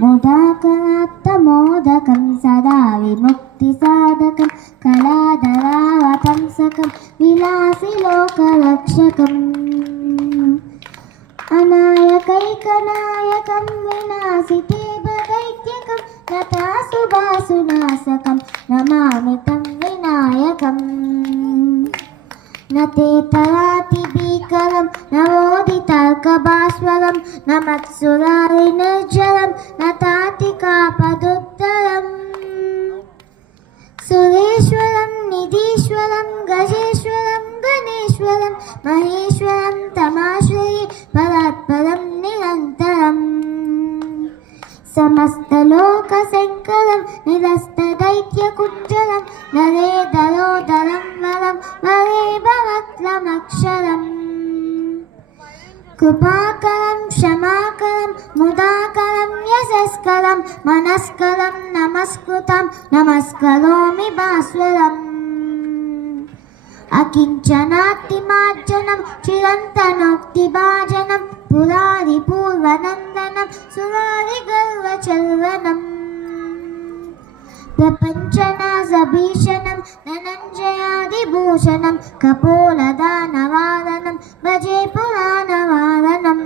मुदाकरात्तमोदकं सदा विमुक्तिसाधकं कलाधरावतंसकं विलासिलोकरक्षकम् अनायकैकनायकं विनाशिते भदैत्यकं नतासुभासुनाशकं नमामि तं विनायकम् न ते तराति भीकरं नवोदितर्कभास्वरं न मत्सुरारिनिर्जरं न तातिकापदुत्तरम् सुरेश्वरं निधीश्वरं गजेश्वरं गणेश्वरं महेश्वरं तमाश्रये परात्परं निरन्तरम् समस्तलोकशङ्करं निरस्तदैत्यकुञ्जरं नरेदरोदरं वरं वरेभवक्त्रमक्षरम् कृपाकरं क्षमाकरं मुदाकरं यशस्करं मनस्करं नमस्कृतं नमस्करोमि भास्वरम् अकिञ्चनातिमार्जनं चिरन्तनोक्तिभाजनं पुरारिपूर्वनन्दनं सुरारिगर्वचर्वणम् प्रपञ्चनाशभीषणं धनञ्जयादिभूषणं कपोलदानवारणं भजे पुराणवारणम्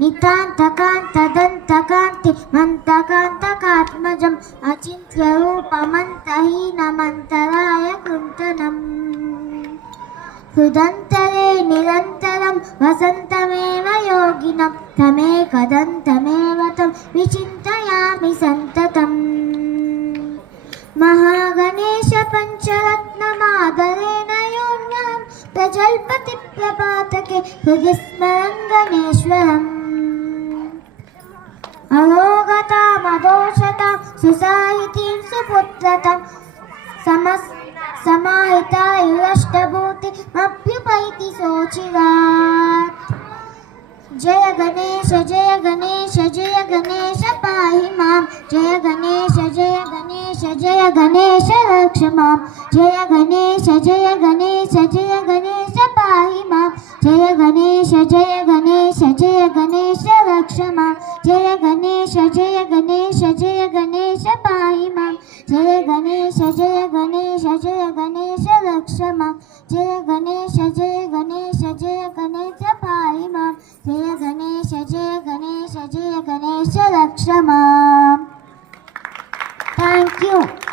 नितान्तकान्तदन्तकान्ति मन्तकान्तकात्मजम् अचिन्त्यरूपमन्तहीनमन्तराय कृन्तनम् हृदन्तरे निरन्तरं वसन्तमेव योगिनं तमेकदन्तमेव तं विचिन्तयामि सन्ततम् महागणेश पञ्चरत्नमादरेण योऽन्यहं प्रजल्पति प्रभातके हृदि स्मरं गणेश्वरम् अरोगतामदोषतां सुसाहितीं सुपुत्रतां समाहितायुरष्टभूतिमभ्युपैति सोचिरात् जय गणेश जय गणेश पाहि मां जय गणेश रक्ष मां जय गणेश पाहि मां जय गणेश रक्ष मां जय गणेश पाहि मां जय गणेश रक्ष मां जय गणेश पाहि मां जय गणेश रक्ष मां. Thank you.